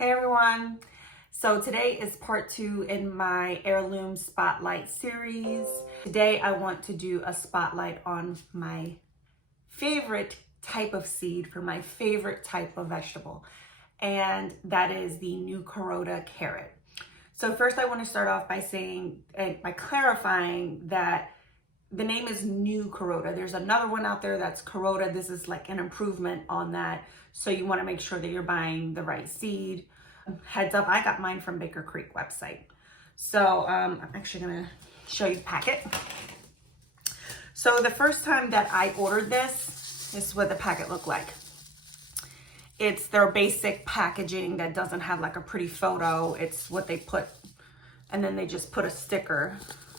Hey everyone! So today is part 2 in my Heirloom Spotlight series. Today I want to do a spotlight on my favorite type of seed for my favorite type of vegetable, and that is the new Kuroda carrot. So first I want to start off by clarifying that the name is new Kuroda. There's another one out there that's Kuroda. This is like an improvement on that. So you want to make sure that you're buying the right seed. Heads up, I got mine from Baker Creek website. So I'm actually going to show you the packet. So the first time that I ordered this is what the packet looked like. It's their basic packaging that doesn't have like a pretty photo. It's what they put, and then they just put a sticker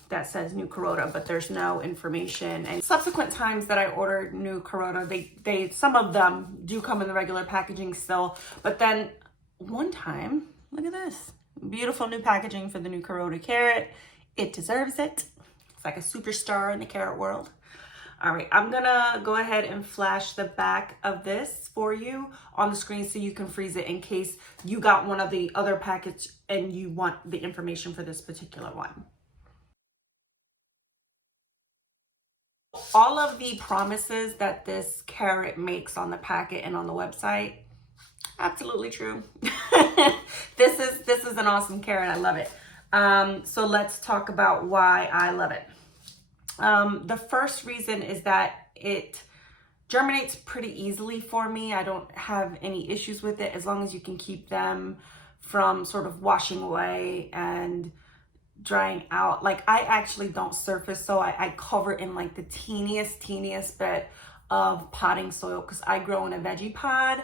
that says new Kuroda, but there's no information. And subsequent times that I ordered new Kuroda, they some of them do come in the regular packaging still, but then one time, look at this, beautiful new packaging for the new Kuroda carrot. It deserves it. It's like a superstar in the carrot world. All right, I'm gonna go ahead and flash the back of this for you on the screen so you can freeze it in case you got one of the other packets and you want the information for this particular one. All of the promises that this carrot makes on the packet and on the website, absolutely true. This is an awesome carrot. I love it. So let's talk about why I love it. The first reason is that it germinates pretty easily for me. I don't have any issues with it as long as you can keep them from sort of washing away and drying out. Like, I actually don't surface, so I cover in like the teeniest bit of potting soil because I grow in a veggie pod.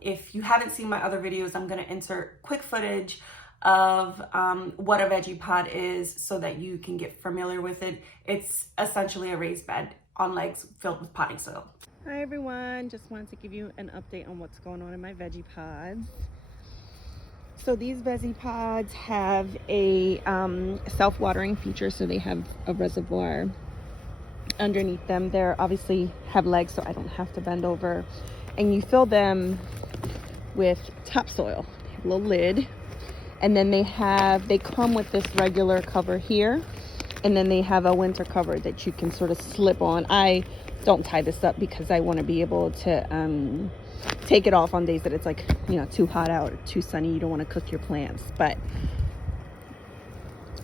If you haven't seen my other videos, I'm going to insert quick footage of what a veggie pod is so that you can get familiar with it. It's essentially a raised bed on legs filled with potting soil. Hi everyone, just wanted to give you an update on what's going on in my veggie pods. So these veggie pods have a self-watering feature, so they have a reservoir underneath them. They're obviously have legs, so I don't have to bend over. And you fill them with topsoil, a little lid, and then they come with this regular cover here, and then they have a winter cover that you can sort of slip on. I don't tie this up because I want to be able to take it off on days that it's like, you know, too hot out or too sunny. You don't want to cook your plants. But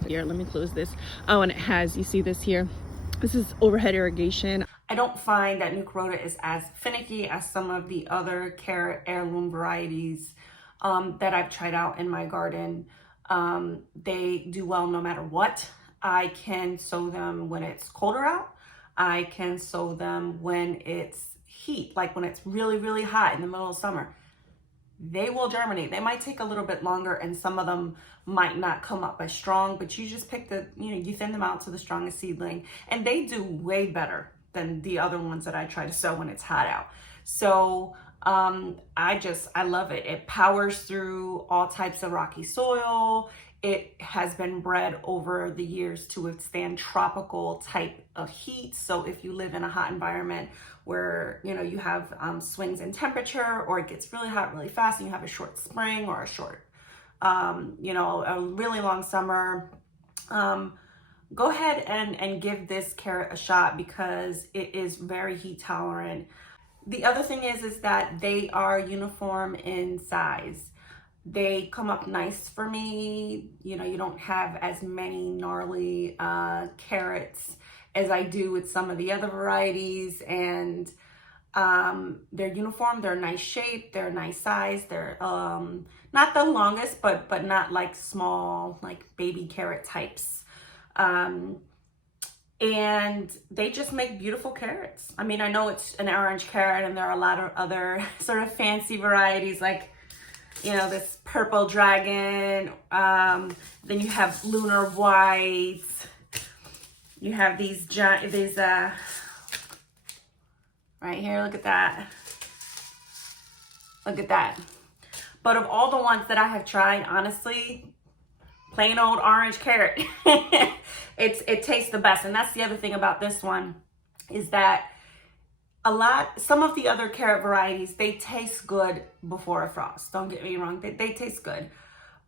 here, let me close this. Oh, and it has, you see this here? This is overhead irrigation. I don't find that new Kuroda is as finicky as some of the other carrot heirloom varieties that I've tried out in my garden. They do well no matter what. I can sow them when it's colder out. I can sow them when it's heat, like when it's really hot in the middle of summer. They will germinate. They might take a little bit longer, and some of them might not come up as strong, but you just pick you thin them out to the strongest seedling, and they do way better than the other ones that I try to sow when it's hot out. So I love it. It powers through all types of rocky soil. It has been bred over the years to withstand tropical type of heat. So if you live in a hot environment where, you know, you have swings in temperature, or it gets really hot really fast and you have a short spring or a short, a really long summer, go ahead and give this carrot a shot because it is very heat tolerant. The other thing is that they are uniform in size. They come up nice for me. You know, you don't have as many gnarly carrots as I do with some of the other varieties, and they're uniform. They're a nice shape. They're a nice size. They're not the longest, but not like small, like baby carrot types. And they just make beautiful carrots. I mean, I know it's an orange carrot, and there are a lot of other sort of fancy varieties like, you know, this purple dragon. Then you have lunar white. You have these giant, right here, look at that. Look at that. But of all the ones that I have tried, honestly, plain old orange carrot, it tastes the best. And that's the other thing about this one, is that Some of the other carrot varieties, they taste good before a frost. Don't get me wrong, they taste good.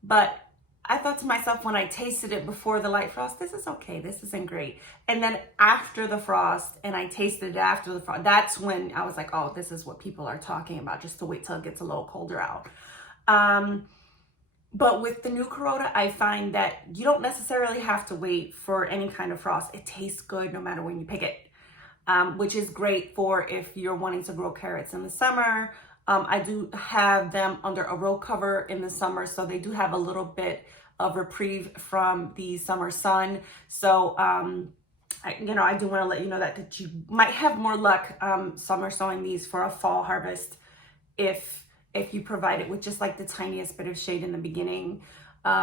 But I thought to myself when I tasted it before the light frost, this is okay, this isn't great. And then after the frost, and I tasted it after the frost, that's when I was like, oh, this is what people are talking about, just to wait till it gets a little colder out. But with the new Kuroda, I find that you don't necessarily have to wait for any kind of frost. It tastes good no matter when you pick it, which is great for if you're wanting to grow carrots in the summer. I do have them under a row cover in the summer, so they do have a little bit of reprieve from the summer sun. So, I do want to let you know that you might have more luck summer sowing these for a fall harvest if you provide it with just like the tiniest bit of shade in the beginning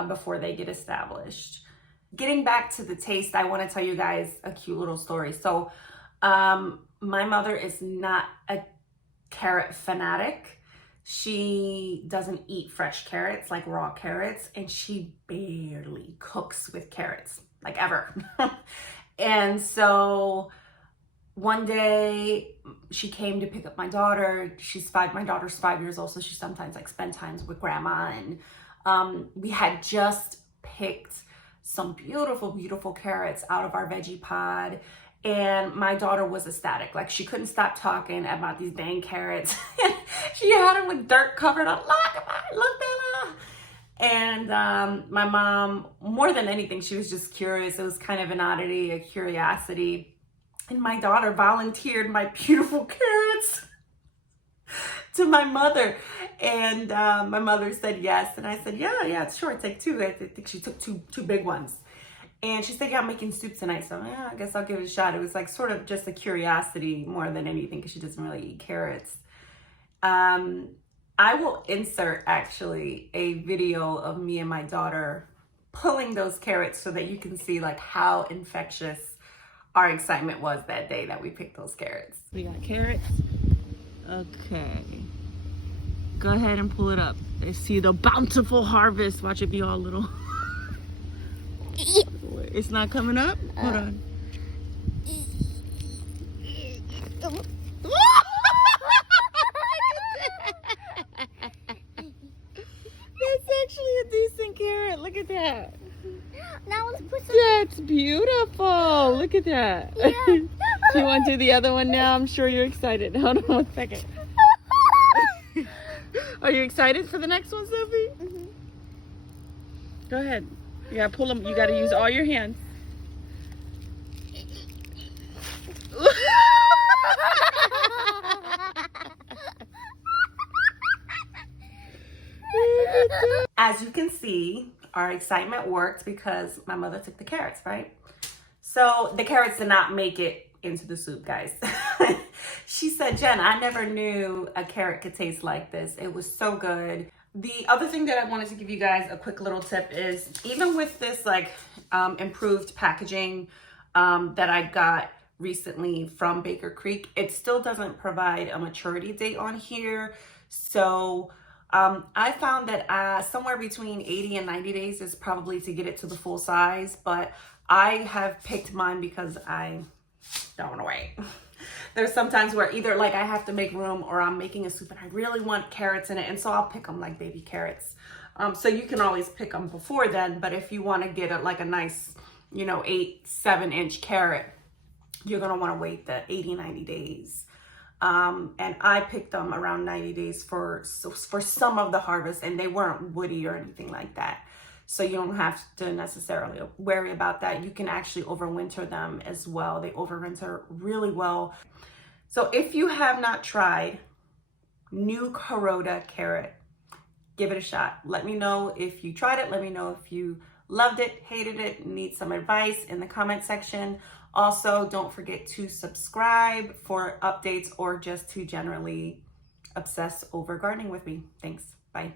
before they get established. Getting back to the taste, I want to tell you guys a cute little story. So my mother is not a carrot fanatic. She doesn't eat fresh carrots, like raw carrots, and she barely cooks with carrots, like ever. And so one day she came to pick up my daughter. My daughter's 5 years old, so she sometimes like spend times with grandma. And we had just picked some beautiful, beautiful carrots out of our veggie pod. And my daughter was ecstatic. Like, she couldn't stop talking about these dang carrots. She had them with dirt covered up. Look, Bella. And my mom, more than anything, she was just curious. It was kind of an oddity, a curiosity. And my daughter volunteered my beautiful carrots to my mother. And my mother said yes. And I said, yeah, sure, take two. I think she took two big ones. And she said, yeah, I'm making soup tonight. So yeah, I guess I'll give it a shot. It was like sort of just a curiosity more than anything, because she doesn't really eat carrots. I will insert actually a video of me and my daughter pulling those carrots so that you can see like how infectious our excitement was that day that we picked those carrots. We got carrots. Okay. Go ahead and pull it up. I see the bountiful harvest. Watch it be all little. It's not coming up? Hold on. That's actually a decent carrot. Look at that. Now let's put some. That's beautiful. Look at that. Yeah. Do you want to do the other one now? I'm sure you're excited. Hold on 1 second. Are you excited for the next one, Sophie? Mm-hmm. Go ahead. You gotta pull them. You gotta use all your hands. As you can see, our excitement worked because my mother took the carrots, right? So the carrots did not make it into the soup, guys. She said, Jen, I never knew a carrot could taste like this. It was so good. The other thing that I wanted to give you guys a quick little tip is, even with this like improved packaging that I got recently from Baker Creek, it still doesn't provide a maturity date on here. So I found that somewhere between 80 and 90 days is probably to get it to the full size, but I have picked mine because I don't want to wait. There's sometimes where either like I have to make room or I'm making a soup and I really want carrots in it, and so I'll pick them like baby carrots. So you can always pick them before then, but if you want to get like a nice, 7 inch carrot, you're going to want to wait the 80, 90 days. And I picked them around 90 days for some of the harvest, and they weren't woody or anything like that. So you don't have to necessarily worry about that. You can actually overwinter them as well. They overwinter really well. So if you have not tried new Kuroda carrot, give it a shot. Let me know if you tried it. Let me know if you loved it, hated it, need some advice in the comment section. Also, don't forget to subscribe for updates or just to generally obsess over gardening with me. Thanks. Bye.